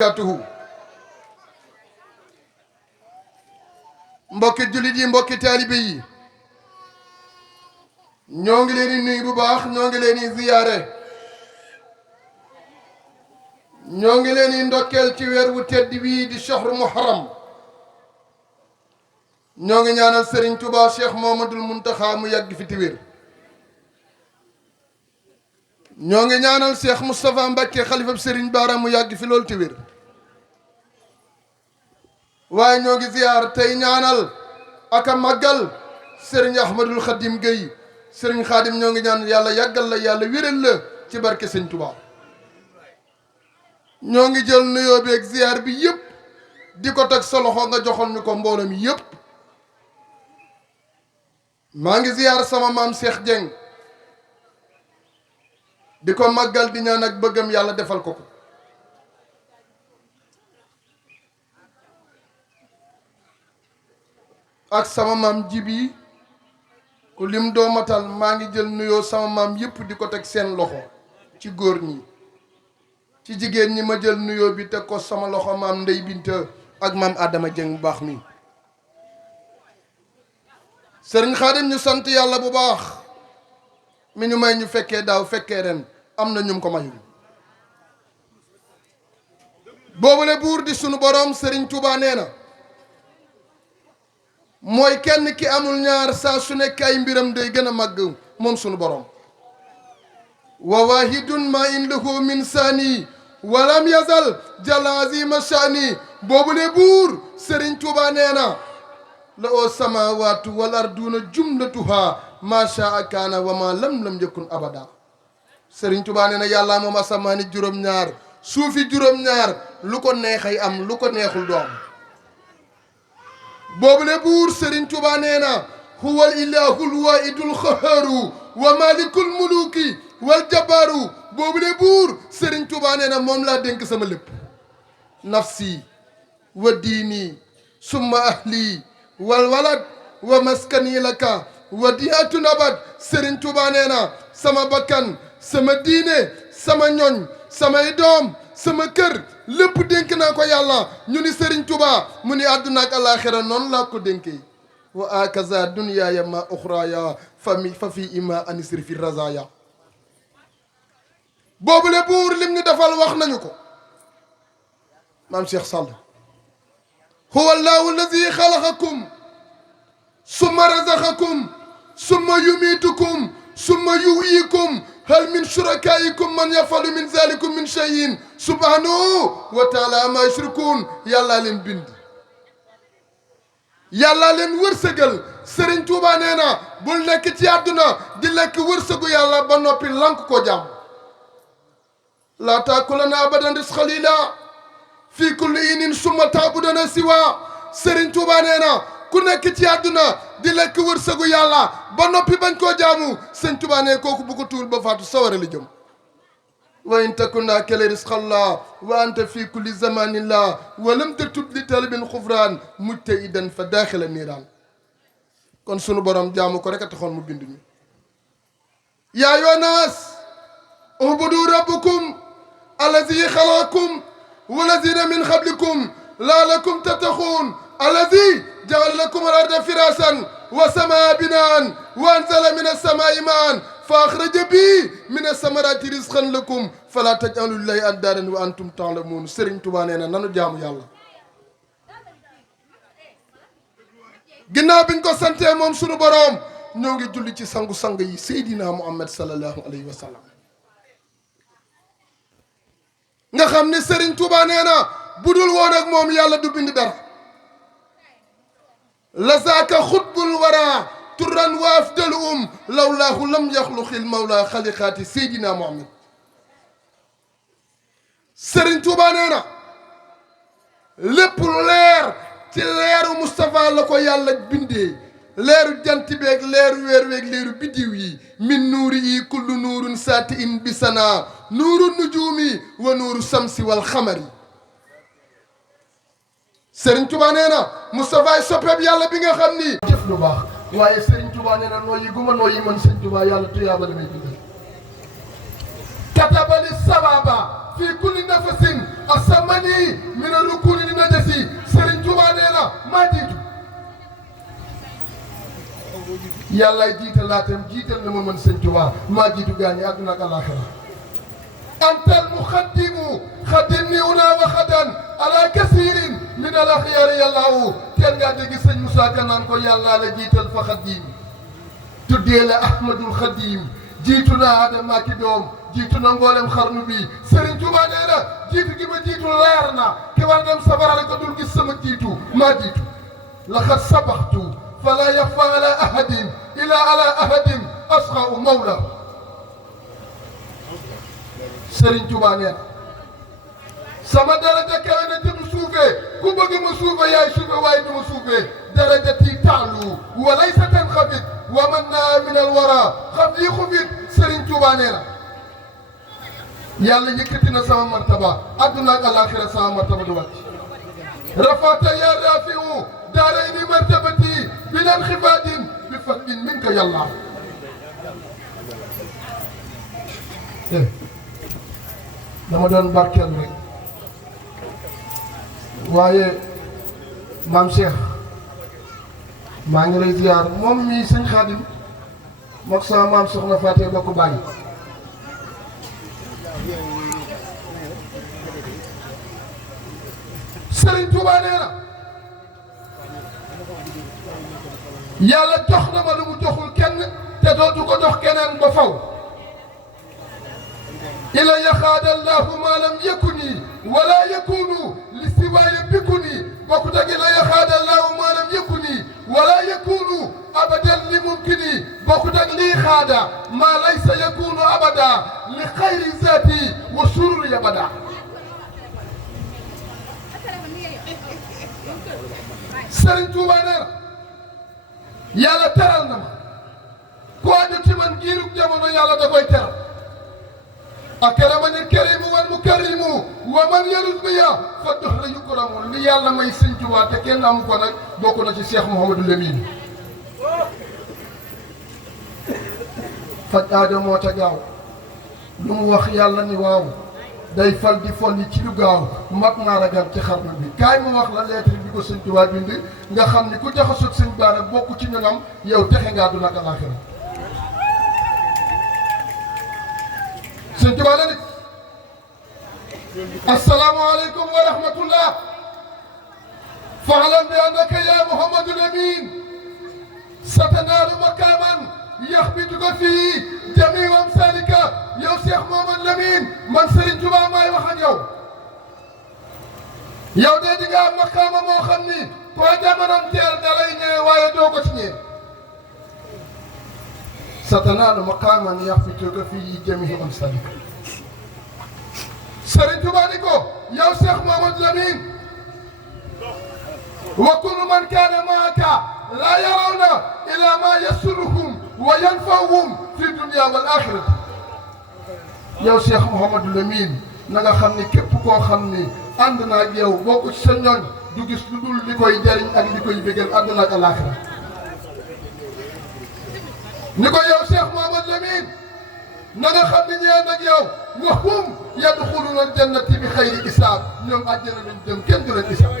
barakatuhu mbokki jullit yi mbokki taalibe yi ñoo ngi leen di nuyu bu baax ñoo ngi leen di ziyaare ñoo ngi leen di ndokkeel ci weer wu tedd bii di shahru muharram ñoo ngi ñaanal Serigne Touba Cheikh Mouhamadoul Mountakha mu yàgg fi te wér ñoo ngi ñaanal Cheikh Moustapha Mbacké xalifa Serigne Bara mu yàgg fi loolu te wér waaye ñoo ngi ziyaar tey ñaanal ak a màggal Serigne Ahmadul Khadim Gueye Serigne Khadim ñoo ngi ñaan yàlla yàggal la yàlla wéral la ci barke Sëñ Touba ñoo ngi jël nuyoo bi ak ziyaar bi yëpp di ko teg sa loxo nga joxoon ñu ko mbooloo mi yëpp maa ngi ziyaar sama maam Cheikh Dieng di ko màggal di ñaan ak bëggam yàlla defal ko ko ak sama maam Jibi ku lim doo matal maa ngi jël nuyoo sama maam yëpp di ko teg seen loxo ci góor ñi ci jigéen ñi ma jël nuyoo bi teg ko sama loxo maam Ndey Binta ak maam Adama Dieng bu baax mi Sëriñ Xaadim ñu sant yàlla bu baax mi ñu may ñu fekkee daaw fekkee ren am na ñum ko mayul boobule buur di sunu borom Sëriñ Tuubaa nee na mooy kenn ki amul ñaar saa su nekk ay mbiram day gën a màgg moom sunu borom wa wahidun ma in lahu min saani walam yazal jalla azima shaani boobule buur Sëriñ Tuubaa nee na la oo samawatu wal arduna jumlatuha ma shaa kaana wa ma lam yakun abada Sëriñ Tuubaa nee na yàlla moom asamaani juróom-ñaar suufi juróom-ñaar lu ko neexay am lu ko neexul du am boobule buur Sëriñ Tuubaa nee na huwal ilahul waidul xaharu wa malikul muluki wal jabaru boobule buur Sëriñ Tuubaa nee na moom laa dénk sama lépp nafsi wa diini summa ahli wal walad wa maskani laka wa diatun abad Sëriñ Tuubaa nee na sama bakkan sama diine sama ñoñ samay doom sama kër lépp dénk naa ko yàlla ñu ni Sëriñ Tuubaa mu ni àdduna ak alaxira noonu laa ko dénkee wa akaza dunyaaya ma uxraaya fa fi ima anisri fi razaya boobule buur lim ñu defal wax nañu ko maam Cheikh Sall huwa allahu alladi xalaqakum summa razaqakum summa yumitukum summa yuhyikum hal min shurakaikum man yafalu min zalikum min shay'in subhanahu wa taala ma yushrikun yàllaa leen bind yàllaa leen wërsëgal Sëriñ Tuubaa nee na bul nekk ci àdduna di lekk wërsëgu yàlla ba noppi lank ko jàmm laa taakulana abadan risqalila fii kulli inin summa taabudana siwa Sëriñ Tuubaa nee na ku nekk ci àdduna di lekk wërsëgu yàlla ba noppi bañ koo jaamu Sëriñ Tuubaa ne kooku bu ko tuul ba faatu sawara la jëm wa in takuna kale risqallah wa anta fi kulli zamanillah wa lam tatub li talibin xufraan mujtahidan fa daaxila niiraan kon sunu borom jaamu ko rek a taxoon mu bind ñu yaa ayyuhan naas ubudu rabbakum allazi xalaqakum walazina min qablikum laalakum tattaquun allazi jaala lakum al arda firaasan wa samaa binaan wa anzala min as-samaa'i maa'an fa axraja bi min as-samaraati rizqan lakum fala taj'alu lillahi andaadan wa antum ta'lamuun Sëriñ Tuubaa nee na nanu jaamu yàlla ginnaaw biñ ko santee moom sunu boroom ñoo ngi julli ci sangu-sang yi Seydina Muhammad sallallahu alayhi wa sallam nga xam ne Sëriñ Tuubaa nee na budul woon ak moom yàlla du bind dara la zaaka xutbul wara turan wa afdalu lawlaahu lam yaxluqil mawla xaliqaati Seydina Muhammad Sëriñ Tuubaa nee na lépp leer ci leeru Moustapha la ko yàlla bindee leeru jant beeg leeru weer weeg leeru biddiw yi min nuuri yi kullu nuurun saati in bisana nuuru nujuumi wa nuuru samsi wal xamari Sëriñ Tuubaa nee na Moustapha soppeeb yàlla bi nga xam ni jëf lu baax waaye Sëriñ Tuubaa nee na nooyi guma nooyi man Sëriñ Tuubaa yàlla tuyaaba damay bindal katabali sababa في كل نفس أسمني من الركون لنجسي سرين توبا نينا ما جيتو يلا جيتال لاتم جيتال نما من سرين توبا ما جيتو غاني أدنى الآخرة أنت المخدم خدمني هنا وخدا على كثير من الأخيار يالله كان قاعد يجي سرين موسى كان نقول يلا لجيتال فخديم تديل أحمد الخديم جيتنا هذا ما كدوم جيتنا نقولم خرنو بي سرين توبا نينا جيتو كيما جيتو لارنا كيما دم سفر على كدول قسم جيتو ما جيتو لقد سبقت فلا يخفى على أحد إلا على أحد أسخأ مولى سرين توبا نينا sama daraja kawe na te mu suufee ku bëgg mu suufe yaay suufe waaye du mu suufee darajati taalu wa laysa tanxafit wa man naa min al wara xam lii xufit Serigne Touba nee na yàlla yëkkati na sama martaba adduna ak alaxira sama martaba du wàcc rafata ya rafiu daarayni martabati bilan xifaadin bi fadlin minka yàlla dama doon barkeel rek waaye maam Cheikh maa ngi lay ziar moom mii sëñ Xaadim mook sama maam soxna Faatee ba ko bàyyi Serigne Touba nee na yàlla jox na ma lu mu joxul kenn te dootu ko jox keneen ba faw ila yaxaada allahu ma lam yakuni wala yakunu li siwaaya bikuni bokkut ak ila yaxaada allahu ma lam yakuni wala yakunu abadan li mumkini bokkut ak lii xaada ma laysa yakunu abada li xayri zaati wa sururi abada Serigne Touba nee na yàlla teral na ma ku aju ci man giirug jamono yàlla da koy teral akramani karimu wal mukarrimu wa man yarut biya fa dox la yukramu li yàlla may Sëñ Tuubaa te kenn amu ko nag bokk na ci Cheikh Mouhamadou Lamine faj aajo moo ca gaaw lu mu wax yàlla ni waaw day fal di folli ci lu gaaw mag naa ragal ci xarnu bi kaay mu wax la lettre bi ko Sëñ Tuubaa bind nga xam ni ku jaxasoog Sëñ Bara bokk ci ñoom yow texe ngaa du naka laaxira Sëñ Tuubaa la nit assalaamu aleykum wa rahmatullah fa'lam bi annaka ya Mouhamadou Lamine satanaalu maqaaman yaxbituka fii jamii'u amsaalika yow Cheikh Mouhamadou Lamine man Serigne Touba maay wax ak yow yow de di nga am maqaama moo xam ni koo jamonoon teel da lay ñëwee waaye doo ko ci ñëwee satanaalu maqaaman yaxbituka fii jamii'u amsaalika Serigne Touba ni ko yow Cheikh Mouhamadou Lamine wa kullu man kaana maaka laa yarawna illa ma yasurruhum wa yanfa'uhum fi dunya wal axirati yow Cheikh Mouhamadou Lamine na nga xam ni képp koo xam ni ànd na ak yow bokk ci sa ñooñ du gis lu dul li koy jariñ ak li koy bégal àdduna ak alaaxira ni ko yow Cheikh Mouhamadou Lamine na nga xam ni ñi ànd ak yow wa hum yadxuluna aljannati bi xayri isaab ñoom àjjana lañ jëm kenn du leen isaab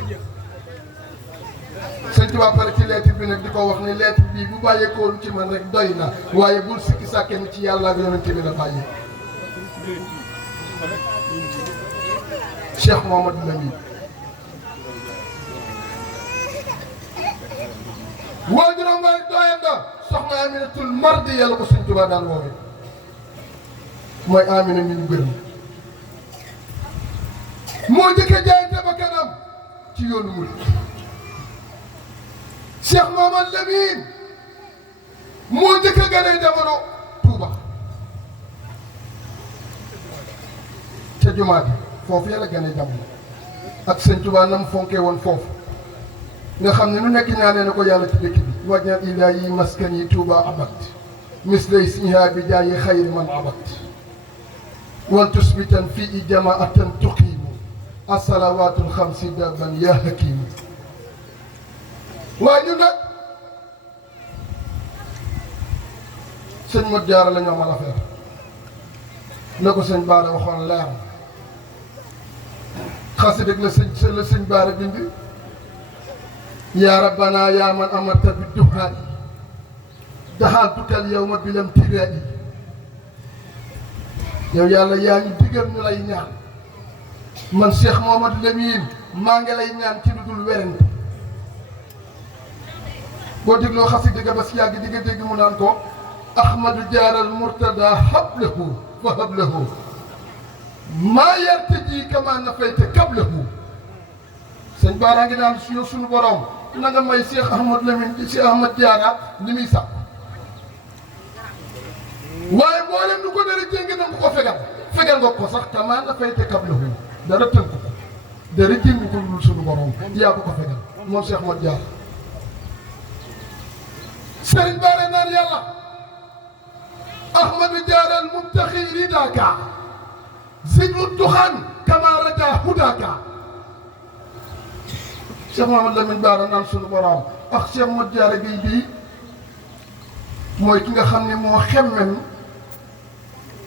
Sëñ Tuubaa pare ci lettre bi nag di ko wax ni lettre bii bu bàyyeekoon ci man rek doy na waaye bul sikki sàkke ni ci yàlla ak yonent bi la bàyyee Cheikh Mouhamadou Lamine waajuram ba doyam da soxna Aminatul Mardi yàlla ko Sëñ Tuubaa daan woowee mooy Amina mi ñu gërëm moo njëkk a jaayante ba kanam ci yoonu murid Cheikh Mouhamadou Lamine moo njëkk a gane jamono Touba ca jumaa bi foofu yàlla gane jamono ak Sëñ Touba nam fonkee woon foofu nga xam ne nu nekk ñaanee na ko yàlla ci dëkk bi wajjal ilaahi maskani Touba abat mislay siha bi jaayi xayri man abat wal tusbitan fii jamaatan tuqiimu assalawaatul xamsi daban yaa hakiimu waaye ñun nag sëñ Modou Diarra la ñu amal affaire na ko sëñ Bara waxoon leer xasida la sëñ Baara bind yaa rabbana yaa man amarta bi duhaa daxaltukal yawma bilam tiraa yow yàlla yaa ñu digal ñu lay ñaan man Cheikh Mouhamadou Lamine maa ngi lay ñaan ci lu dul werante boo dégloo xasida ga ba si yàgg di nga dégg mu naan ko ahmadu jaaral murtada hablahu fa hablahu maa yartaji kama nafayta kablahu sëñ Baara ngi naan suñu borom na nga may Cheikh Ahmad Lamine Cheikh Ahmad Diarra li muy sàkk waaye mboolem lu ko dara jéng na ko fegal nga ko sax kama nafayta kablahu dara tënk ko dara jéng ko lul suñu borom yaa ko fegal moom Cheikh Ahmad Diarra sëriñ Baara naan yàlla ahmadu Diarra al mubtaxi ridaka zidru duxaan kama raja hudaka Cheikh Mouhamadou Lamine Bara naan sunu borom ak Cheikh Ahmad Diarra Gueye bii mooy ki nga xam ne moo xemmem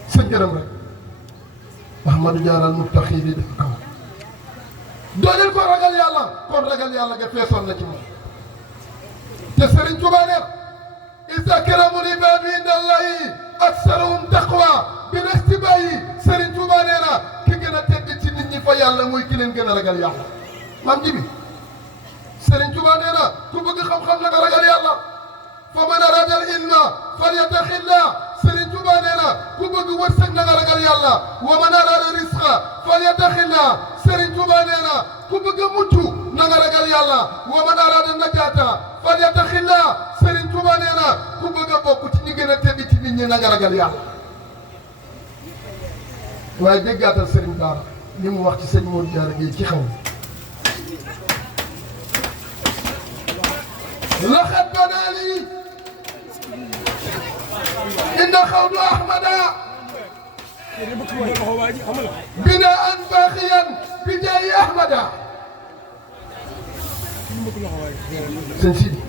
sa njërëm rek ahmadu Diarra al mubtaxi ridaka dooleel ko ragal yàlla kon ragal yàlla nga feesoon na ci moom te Serigne Touba ne iza karamul ibaadu inda Allahi aksaruhum taqwa bi istibayi Serigne Touba nee na ki gën a tedd ci nit ñi fa yàlla mooy ki leen gën a ragal yàlla maam ji bi Serigne Touba nee na ku bëgg xam-xam na nga ragal yàlla fa man arada al ilma falyattaxillah Serigne Touba nee na ku bëgg wërsëg na nga ragal yàlla wa man arada risqa falyattaxillah Serigne Touba nee na ku bëgg mucc na nga ragal yàlla wa man arada najaata falyattaxillah Serigne Touba nee na ku bëgg a bokk ci ñi gën a tedd ci nit ñi na nga ragal yàlla waaye déggaatal Serigne Bara li mu wax ci sëñ Modou Diarra Gueye ci xaw laxat banaali inda xawdu ahmada binaan baaxiyan bi jaayi ahmada sëñ Sidi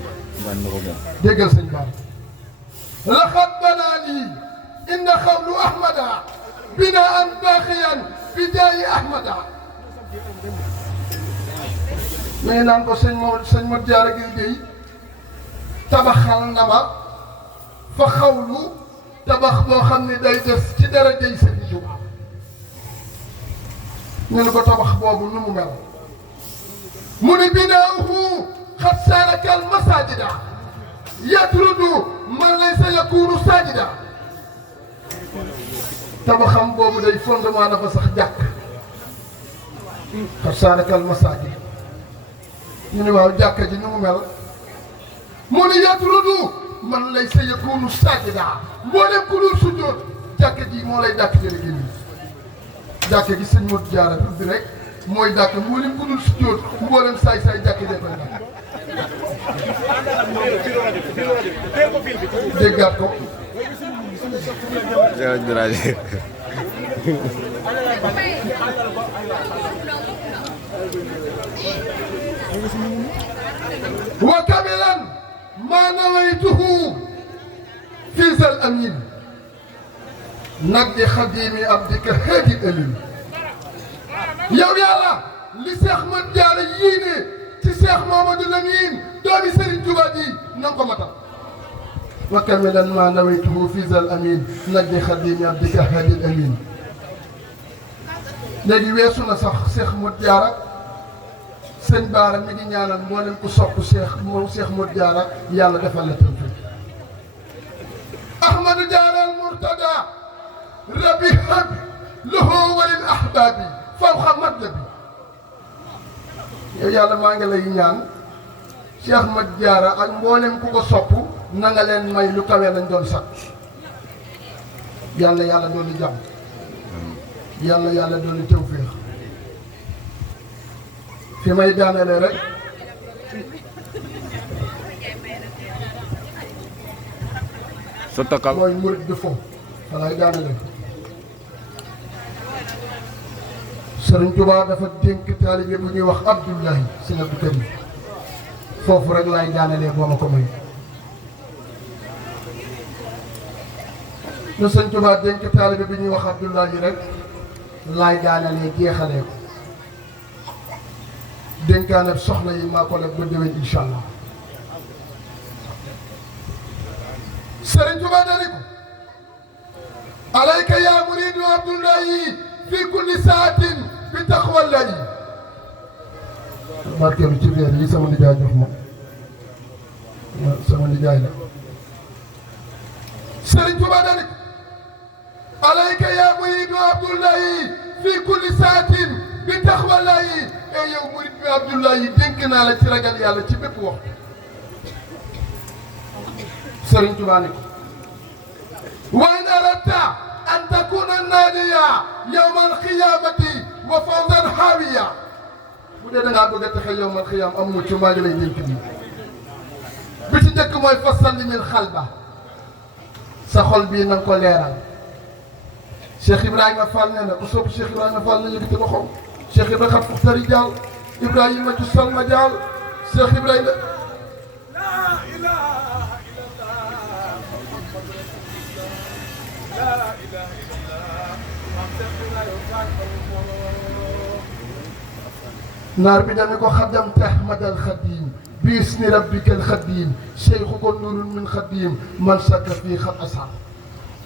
déggal sëñ Bara laxat banaali inda xawdu ahmada binaan baaxiyan bi jaayi ahmada mais naan ko sëñ Modou Diarra Gueye tabaxal na ma fa xawlu tabax boo xam ne day des ci dara jëy Sëriñ Tuubaa ñu ne ko tabax boobu nu mu mel mu ni binaahu xat saarakal masajida yatrudu man laysa yakunu sajida tabaxam boobu day fondement dafa sax jàkk xat saarakal masajida ñu ne waaw jàkka ji nu mu mel mu ni yatrudu man laysa yakunu sajida mboolem ku dul sujjóot jàkka ji moo lay dàkk jële génn jàkka gi sëñ Modou Diarra bi rek mooy dàkk mboolem ku dul sujjóot mboolem saay-saay jàkka jee koy dàkk déggaat ko wa kamilan ma nawaytuhu fi zal amin nag di xadimi abdika haadi amin yow yàlla li Cheikh Ahmad Diarra yéene ci Cheikh Mouhamadou Lamine doomi Serigne Touba ji na nga ko matal wa kamilan ma nawaytuhu fi zal amin nag di xadimi abdika haadi amin léegi weesu na sax Cheikh Ahmad Diarra sëñ Bara mi ngi ñaanal mboolem ku sopp Cheikh Modou Diarra yàlla defal la tawfiq ahmadu Diarra al murtada rabbi hab lahu wa lil ahbabi fawqa matlabi yow yàlla maa ngi lay ñaan Cheikh Ahmad Diarra ak mboolem ku ko sopp na nga leen may lu kawe lañ doon sax yàlla doon di jàmm yàlla doon di tawfiq fi may daanele rek sa takal mooy murid de fond walaay daanele Serigne Touba dafa dénk taalibe bu ñuy wax Abdoulahi Sëñ Abdou Karim foofu rek laay daanelee boo ma ko may lu Sëñ Touba dénk taalibe bu ñuy wax Abdoulahi rek laay daanelee jeexalee ko dénkaane soxna yi maa ko def ba déwén incha allah. Sëriñ Tuubaa dani ko alayka yaa muridu abdullahi fi kulli saatin bi taqwallahi. barkeelu ci weer yi sama nijaay jox ma sama nijaay la. Sëriñ Tuubaa dani ko alayka yaa muridu abdullahi fi kulli saatin bi taqwallahi. e yow murid bi abdullahi dénk naa la ci ragal yàlla ci bépp waxtu. Sëriñ Tuubaa ni ko wa in aradta an takuna naadiya yawma alqiyamati wa fawzan haawiya. bu dee da ngaa bëgg a taxe yawma alqiyam am mucc maa ngi lay dénk nii. bi ci njëkk mooy fasallimil xalba. sa xol bii na nga ko leeral. Cheikh Ibrahima Fall nee na ku soobu Cheikh Ibrahima Fall na yëkkati loxoom. Cheikh Ibrahima xam fuxtari jaal Ibrahima ci salma jaal Cheikh Ibrahima. naar bi dañu ko xaddamta ahmadal xadim bi isni rabbikal xadim cheikhuka nurun min xadim man sakka fii xam asar.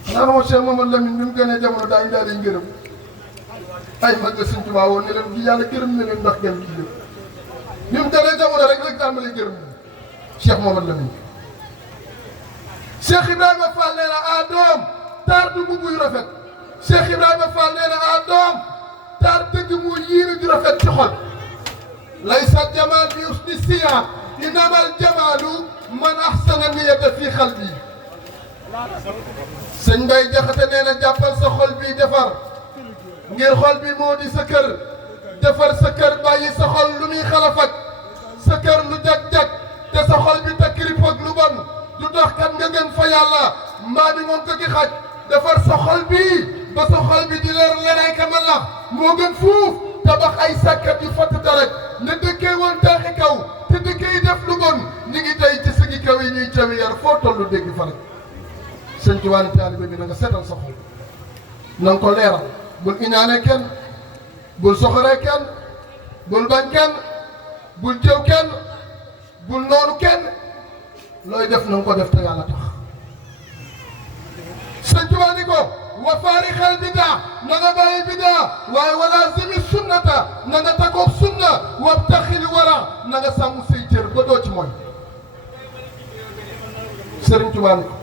xanaa xamoo Cheikh Mamadou Lamine bi mu gënee jamono daa indaale ngërëm ay mag la Sëñ Tuubaa woon ne leen gi yàlla gërëm na leen ndax gën gi lépp bi mu gënee jamono rek tàmbali gërëm Cheikh Mamadou Lamine. Cheikh Ibrahima Fall nee na a doom taar du mbubb yu rafet. Cheikh Ibrahima Fall nee na a doom taar dëgg mu yiinu ju rafet ci xol. laysa jamaal bi usni siyaar innamal jamaalu man ahsana niyata fii xalbi. sëñ Mbay Jaxate nee na jàppal sa xol bii defar ngir xol bi moo di sa kër. defar sa kër bàyyi sa xol lu muy xalafaj sa kër lu jag-jag te sa xol bi takkirip ak lu bon du tax kat nga gën fa yàlla mbaa di moom ko ki xaj. defar sa xol bii ba sa xol bi di leer leneen kama la moo gën fuuf tabax ay sàkkat yu fatt rek ne dëkkee woon taaxi kaw te dëkkee yi def lu bon ñu ngi tey ci sëgi kaw yi ñuy cawi yar foo tollu dégg fa rek. sëñ Tuubaa ne taalibe bi na nga seetal sa xol na nga ko leeral bul iñaane kenn bul soxoree kenn bul bañ kenn bul jëw kenn bul noonu kenn looy def na nga ko def te yàlla tax. sëñ Tuubaa ni ko wa faarixal bidaa na nga bàyyi bidaa waaye wala zimi sunnata na nga tagoog sunna wabtaxil wara na nga sàmm say cër ba doo ci mooy. sëriñ Tuubaa ni ko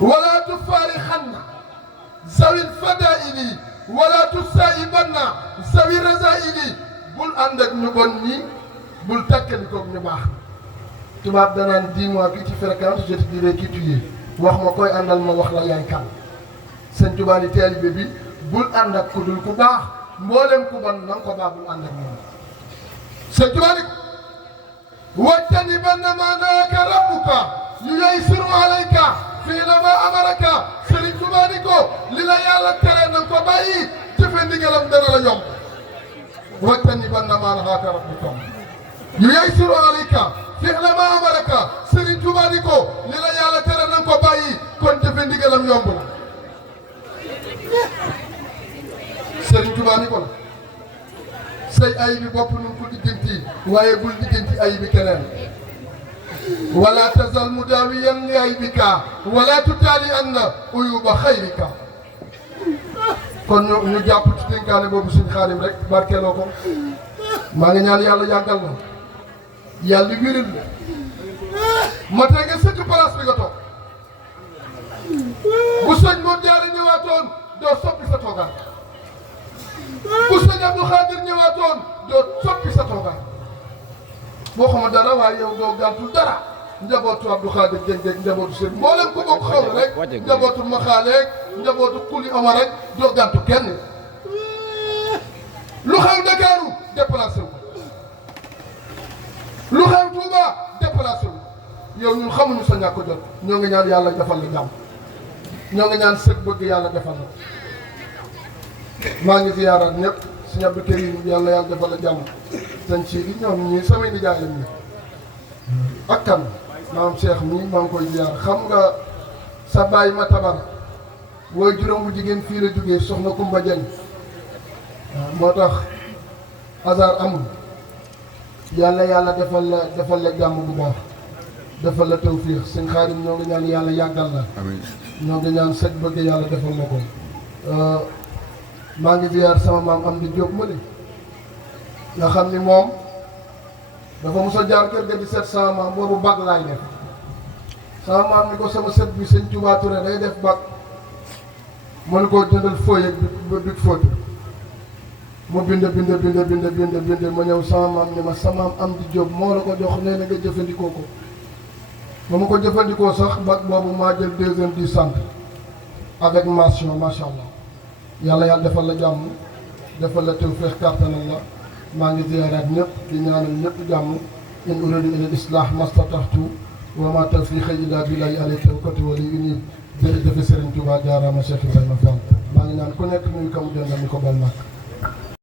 wala tufaarixanna zawil fadaili wala tusaayibanna zawi razaili. bul ànd ak ñu bon ñi bul takkandikoog ñu baax. tubaab danaan dis-moi qui tu fréquentes je te dirai qui tu es. wax ma koy àndal ma wax la yaay kan. sëñ Tuubaa ni taalibe bi bul ànd ak ku dul ku baax mboolem ku bon na nga ko baax bul ànd ak moom. sëñ Tuubaa ni wajtanibanna maa nahaaka rabbuka yuyassiru alayka fi'la maa amaraka. Sëriñ Tuubaa ni ko li la yàlla tere na ko bàyyi jëfe ndigalam dana la yomb. wajtanibanna maa nahaaka rabbuka yuyassiru alayka fi'la maa amaraka. Sëriñ Tuubaa ni ko li la yàlla tere na ko bàyyi kon jëfe ndigalam yomb la. Sëriñ Tuubaa ni ko la say ay bi bopp nu ko lijjanti waaye bul lijjanti ay bi keneen. wala tazal mudaawiyan li aybika wala tutaali anna uyuba xayrika. kon ñu jàpp ci dénkaane boobu suñu Xaadim rek barkeeloo ko. maa ngi ñaan yàlla yàggal na yàlla wéral la ma tey nga sëkk place bi nga toog. bu sëñ Mor Jaara ñëwaatoon doo soppi sa toogaan. bu sëñ Abdou Khadir ñëwaatoon doo soppi sa toogaan. boo xama dara waaye yow doo gàntul dara. njabootu Abdou Khadir Dieng njabootu sëñ mboolem ko bokk xaw rek njabootu Maxaaleeg njabootu Kuli Omar rek doo gàntu kenn. lu xew Ndakaaru déplacé wu. lu xew Touba déplacé wu. yow ñun xamuñu sa ñàkk jot ñoo ngi ñaan yàlla defal la jàmm. ñoo ngi ñaan sëg bëgg yàlla defal la. maa ngi ziyaaraat ñëpp sëñ Abdou Karim yàlla yàlla defal la jàmm. sëñ Sidi ñoom ñii samay nijaay lañ ñu ak kan maam Cheikh mii maa ngi koy ziyaar xam nga sa baay ma tabar wooy juróom bu jigéen fii la jógee soxna Kumba Dieng waaw moo tax hasard amul yàlla defal la jàmm bu baax defal la tawfiix sëñ Xaadim ñoo ngi ñaan yàlla yàggal la amiin ñoo ngi ñaan sëñ bëgg yàlla defal la ko maa ngi ziyaar sama maam am di Jóob ma li nga xam ni moom dafa mos a jaar kër ga di seet sama maam boobu bag laay def sama maam ni ko sama sët bi sëñ Tuubaa Touré day def bag mën koo jëndal fooy ak big fóotu mu bind ma ñëw sama maam ni ma sama maam am di Jóob moo la ko jox nee na nga jëfandikoo ko ba ma ko jëfandikoo sax bag boobu maa jël deuxième du centre avec mention macha allah yàlla defal la jàmm defal la tawfeex kàttanal la maa ngi ziyaaraat ñëpp di ñaanal ñëpp jàmm in uriidu illa al-islaah mastata'tu wa ma tawfiiqi illa billahi alayhi tawakkaltu wa ilayhi uniib jërëjëf Serigne Touba jaaraama Cheikh Ibrahima Fall maa ngi ñaan ku nekk nuyu kamu dendal ni ko bal nak